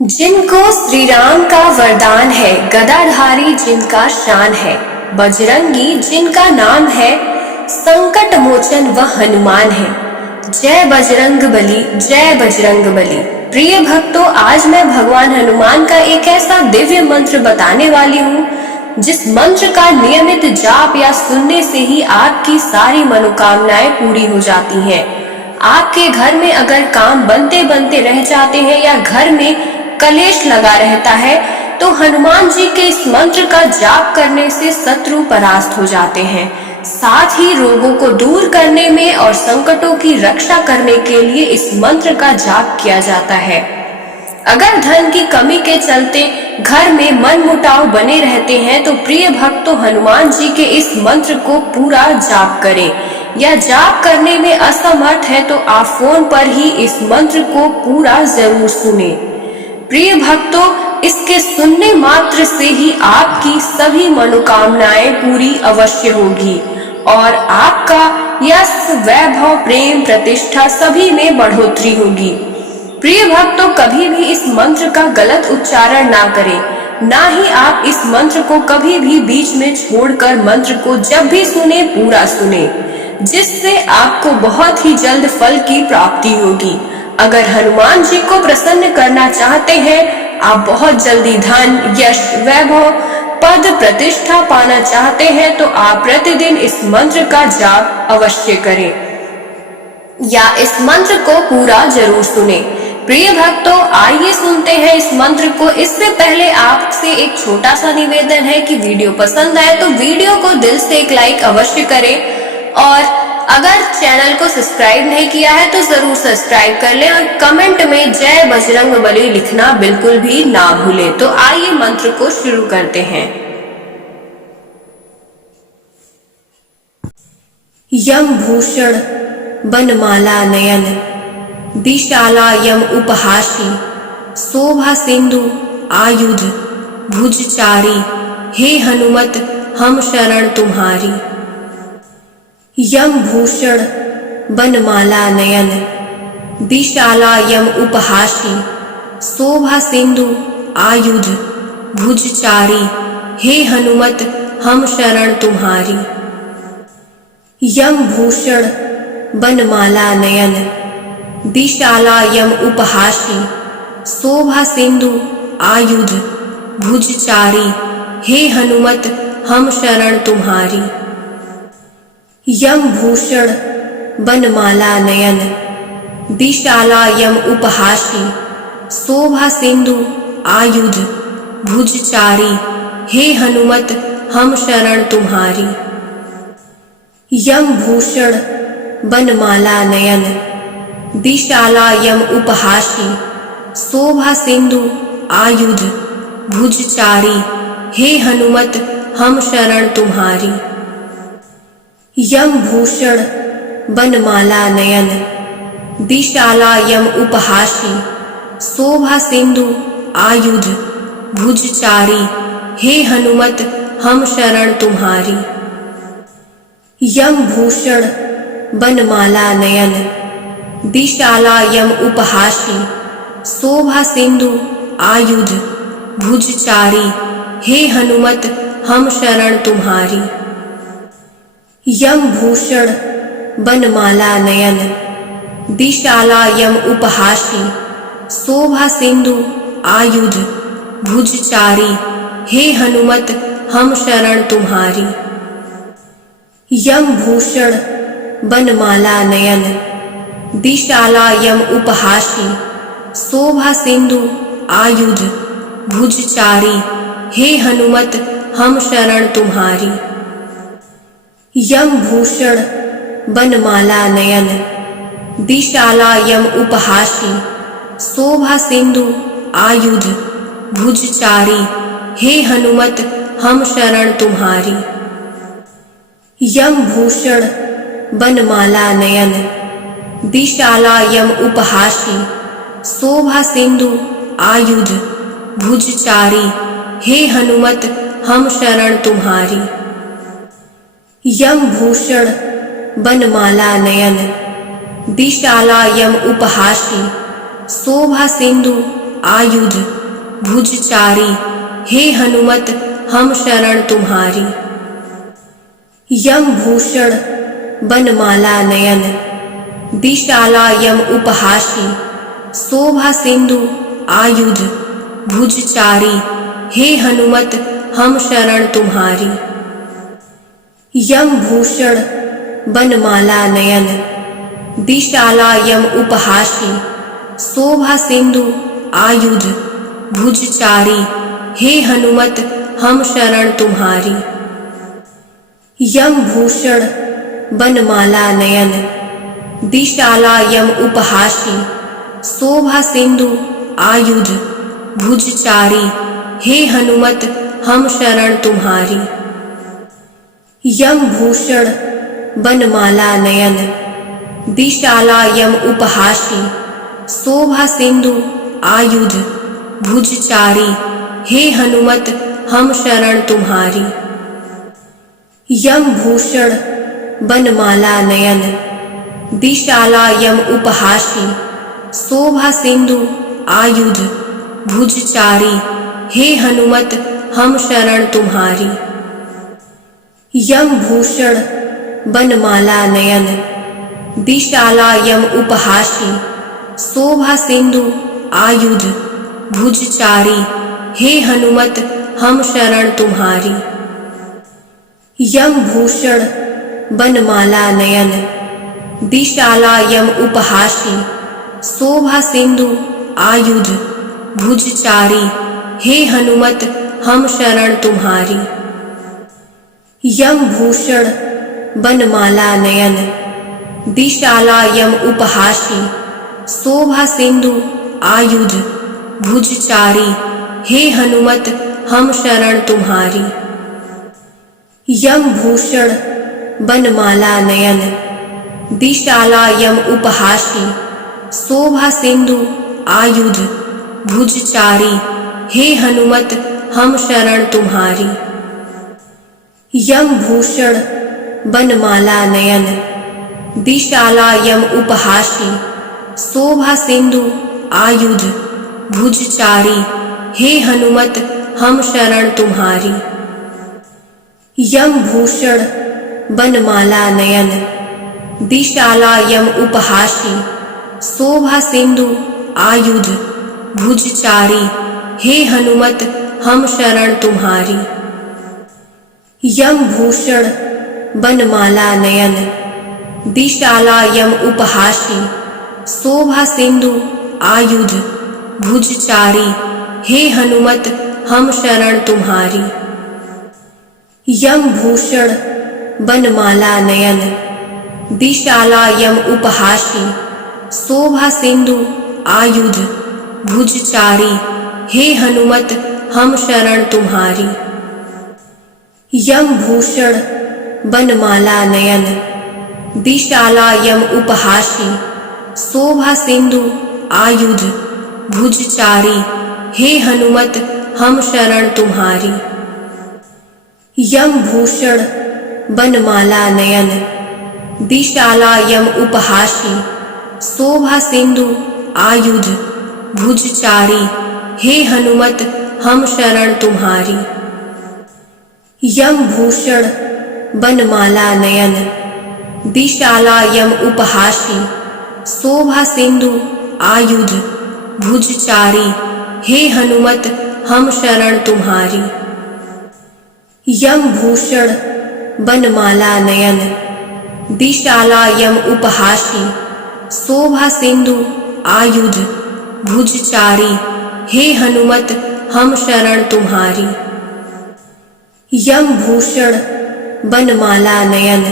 जिनको श्री राम का वरदान है, गदाधारी जिनका शान है, बजरंगी जिनका नाम है, संकट मोचन वह हनुमान है। जय बजरंग बली, जय बजरंग बली। प्रिय भक्तों, आज मैं भगवान हनुमान का एक ऐसा दिव्य मंत्र बताने वाली हूँ जिस मंत्र का नियमित जाप या सुनने से ही आपकी सारी मनोकामनाएं पूरी हो जाती हैं। आपके घर में अगर काम बनते बनते रह जाते हैं या घर में कलेश लगा रहता है तो हनुमान जी के इस मंत्र का जाप करने से शत्रु परास्त हो जाते हैं। साथ ही रोगों को दूर करने में और संकटों की रक्षा करने के लिए इस मंत्र का जाप किया जाता है। अगर धन की कमी के चलते घर में मनमुटाव बने रहते हैं तो प्रिय भक्तों, हनुमान जी के इस मंत्र को पूरा जाप करें। या जाप करने में असमर्थ है तो आप फोन पर ही इस मंत्र को पूरा जरूर सुने। प्रिय भक्तों, इसके सुनने मात्र से ही आपकी सभी मनोकामनाएं पूरी अवश्य होगी और आपका यश, वैभव, प्रेम, प्रतिष्ठा सभी में बढ़ोतरी होगी। प्रिय भक्तों, कभी भी इस मंत्र का गलत उच्चारण ना करें, ना ही आप इस मंत्र को कभी भी बीच में छोड़कर मंत्र को जब भी सुने पूरा सुने, जिससे आपको बहुत ही जल्द फल की प्राप्ति होगी। अगर हनुमान जी को प्रसन्न करना चाहते हैं, आप बहुत जल्दी धन, यश, वैभव, पद, प्रतिष्ठा पाना चाहते हैं तो आप प्रतिदिन इस मंत्र का जाप अवश्य करें या इस मंत्र को पूरा जरूर सुने। प्रिय भक्तों, आइए सुनते हैं इस मंत्र को। इससे पहले आपसे एक छोटा सा निवेदन है कि वीडियो पसंद आए तो वीडियो को दिल से एक लाइक अवश्य करें और अगर चैनल को सब्सक्राइब नहीं किया है तो जरूर सब्सक्राइब कर लें और कमेंट में जय बजरंग बली लिखना बिल्कुल भी ना भूलें। तो आइए मंत्र को शुरू करते हैं। यम भूषण बनमाला नयन, विशाला यम उपहासी, शोभा सिंधु आयुध भुजचारी, हे हनुमत हम शरण तुम्हारी। यम भूषण बनमाला नयन, विशाला यम उपहासी, शोभा सिंधु आयुध भुजचारी, हे हनुमत हम शरण तुम्हारी। यम भूषण बनमाला नयन, विशाला यम उपहासी, शोभा सिंधु आयुध भुजचारी, हे हनुमत हम शरण तुम्हारी। यम भूषण बनमाला नयन, विशाला यम उपहासी, शोभा सिंधु आयुध भुजचारी, हे हनुमत हम शरण तुम्हारी। यम भूषण बनमाला नयन, विशाला यम उपहासी, शोभा सिंधु आयुध भुजचारी, हे हनुमत हम शरण तुम्हारी। यम भूषण बनमाला नयन, विशाला यम उपहासी, शोभा सिंधु आयुध भुजचारी, हे हनुमत हम शरण तुम्हारी। यम भूषण बनमाला नयन, विशाला यम उपहासी, शोभा सिंधु आयुध भुजचारी, हे हनुमत हम शरण तुम्हारी। यम भूषण बनमाला नयन, विशाला यम उपहासी, शोभा सिंधु आयुध भुजचारी, हे हनुमत हम शरण तुम्हारी। यम भूषण बनमाला नयन, विशाला यम उपहासी, शोभा सिंधु आयुध भुजचारी, हे हनुमत हम शरण तुम्हारी। यम भूषण बनमाला नयन, विशाला यम उपहासी, शोभा सिंधु आयुध भुजचारी, हे हनुमत हम शरण तुम्हारी। यम भूषण बनमाला नयन, विशाला यम उपहासी, शोभा सिंधु आयुध भुजचारी, हे हनुमत हम शरण तुम्हारी। यम भूषण बनमाला नयन, विशाला यम उपहासी, शोभा सिंधु आयुध भुजचारी, हे हनुमत हम शरण तुम्हारी। यम भूषण बनमाला नयन, विशाला यम उपहासी, शोभा सिंधु आयुध भुजचारी, हे हनुमत हम शरण तुम्हारी। यम भूषण बनमाला नयन, विशाला यम उपहासी, शोभा सिंधु आयुध भुजचारी, हे हनुमत हम शरण तुम्हारी। यम भूषण बनमाला नयन, विशाला यम उपहासी, शोभा सिंधु आयुध भुजचारी, हे हनुमत हम शरण तुम्हारी। यम भूषण बनमाला नयन, विशाला यम उपहासी, शोभा सिंधु आयुध भुजचारी, हे हनुमत हम शरण तुम्हारी। यम भूषण बनमाला नयन, विशाला यम उपहासी, शोभा सिंधु आयुध भुजचारी, हे हनुमत हम शरण तुम्हारी। यम भूषण बनमाला नयन, विशाला यम उपहासी, शोभा सिंधु आयुध भुजचारी, हे हनुमत हम शरण तुम्हारी। यम भूषण बनमाला नयन, विशाला यम उपहासी, शोभा सिंधु आयुध भुजचारी, हे हनुमत हम शरण तुम्हारी। यम भूषण बनमाला नयन, विशाला यम उपहासी, शोभा सिंधु आयुध भुजचारी, हे हनुमत हम शरण तुम्हारी। यम भूषण बनमाला नयन, विशाला यम उपहासी, शोभा सिंधु आयुध भुजचारी, हे हनुमत हम शरण तुम्हारी। यम भूषण बनमाला नयन, विशाला यम उपहासी, शोभा सिंधु आयुध भुजचारी, हे हनुमत हम शरण तुम्हारी। यम भूषण बनमाला नयन, विशाला यम उपहासी, शोभा सिंधु आयुध भुजचारी, हे हनुमत हम शरण तुम्हारी। यम भूषण बनमाला नयन, विशाला यम उपहासी, शोभा सिंधु आयुध भुजचारी, हे हनुमत हम शरण तुम्हारी। यम भूषण बनमाला नयन, विशाला यम उपहासी, शोभा सिंधु आयुध भुजचारी, हे हनुमत हम शरण तुम्हारी। यम भूषण बनमाला नयन, विशाला यम उपहासी, शोभा सिंधु आयुध भुजचारी, हे हनुमत हम शरण तुम्हारी। यम भूषण बनमाला नयन, विशाला यम उपहासी, शोभा सिंधु आयुध भुजचारी, हे हनुमत हम शरण तुम्हारी। यम भूषण बनमाला नयन, विशाला यम उपहासी, शोभा सिंधु आयुध भुजचारी, हे हनुमत हम शरण तुम्हारी। यम भूषण बनमाला नयन, विशाला यम उपहासी, शोभा सिंधु आयुध भुजचारी, हे हनुमत हम शरण तुम्हारी। यम भूषण बनमाला नयन,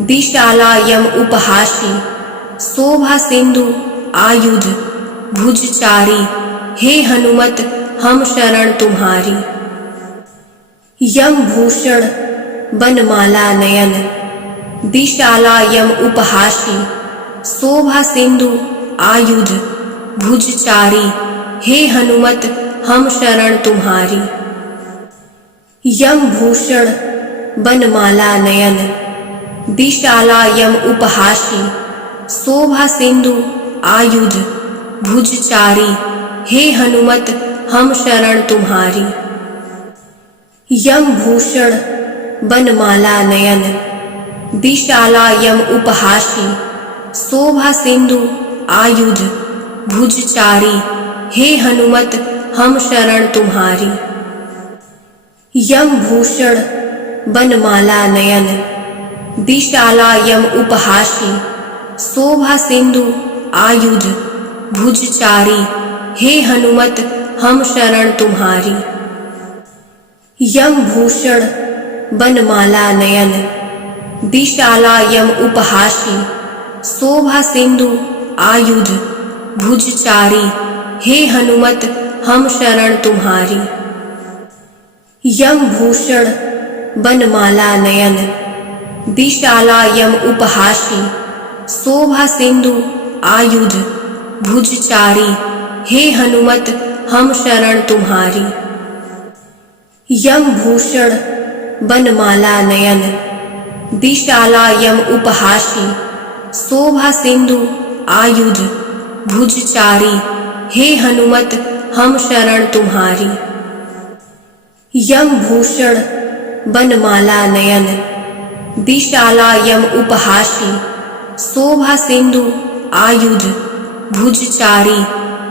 विशाला यम उपहासी, शोभा सिंधु आयुध भुजचारी, हे हनुमत हम शरण तुम्हारी। यम भूषण बनमाला नयन, विशाला यम उपहासी, शोभा सिंधु आयुध भुजचारी, हे हनुमत हम शरण तुम्हारी। यम भूषण बनमाला नयन, विशाला यम उपहासी, शोभा सिंधु आयुध भुजचारी, हे हनुमत हम शरण तुम्हारी। यम भूषण बनमाला नयन विशाला यम उपहासी शोभा सिंधु आयुध भुजचारी हे हनुमत हम शरण तुम्हारी। यम भूषण बनमाला नयन विशाला यम उपहासी शोभा सिंधु आयुध भुजचारी हे हनुमत हम शरण तुम्हारी। यम भूषण बनमाला नयन विशाला यम उपहासी शोभा सिंधु आयुध भुजचारी हे हनुमत हम शरण तुम्हारी। यम भूषण बनमाला नयन विशाला यम उपहासी शोभा सिंधु आयुध भुजचारी हे हनुमत हम शरण तुम्हारी। यम भूषण बनमाला नयन विशाला यम उपहासी शोभा सिंधु आयुध भुजचारी हे हनुमत हम शरण तुम्हारी। यम भूषण बनमाला नयन विशाला यम उपहासी शोभा सिंधु आयुध भुजचारी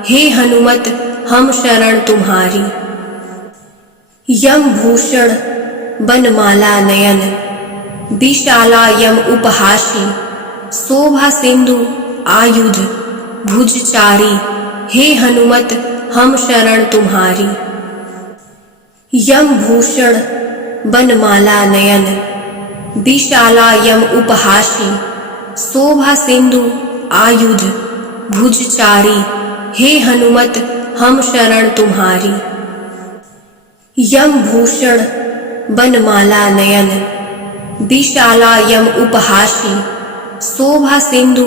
हे हनुमत हम शरण तुम्हारी। यम भूषण बनमाला नयन विशाला यम उपहासी शोभा सिंधु आयुध भुजचारी हे हनुमत हम शरण तुम्हारी। यम भूषण बनमाला नयन विशाला यम उपहासी शोभा सिंधु आयुध भुजचारी हे हनुमत हम शरण तुम्हारी। यम भूषण बनमाला नयन विशाला यम उपहासी शोभा सिंधु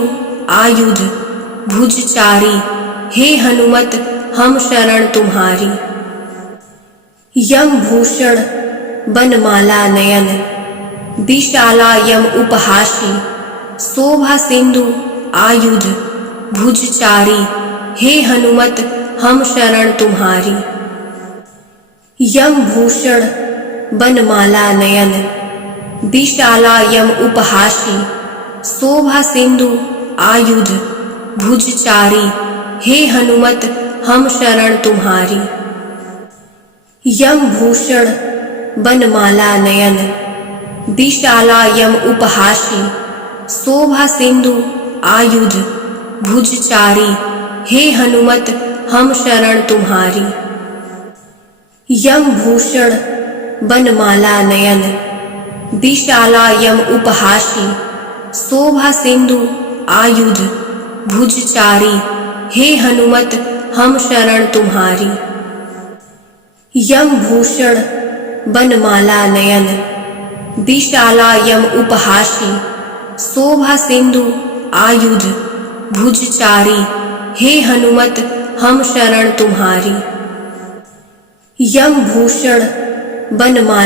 आयुध भुजचारी हे हनुमत हम शरण तुम्हारी। यम भूषण बनमाला नयन विशाला यम उपहासी शोभा सिंधु आयुध भुजचारी हे हनुमत हम शरण तुम्हारी। यम भूषण बनमाला नयन विशाला यम उपहासी शोभा सिंधु आयुध भुजचारी हे हनुमत हम शरण तुम्हारी। यम भूषण बनमाला नयन विशाला यम उपहासी शोभा सिंधु आयुध भुजचारी हे हनुमत हम शरण तुम्हारी। यम भूषण बनमाला नयन विशाला यम उपहासी शोभा सिंधु आयुध भुजचारी हे हनुमत हम शरण तुम्हारी। यम भूषण बनमाला नयन विशाला यम उपहासी शोभा सिंधु आयुध भुजचारी हे हनुमत हम शरण तुम्हारी। यम भूषण बनमाला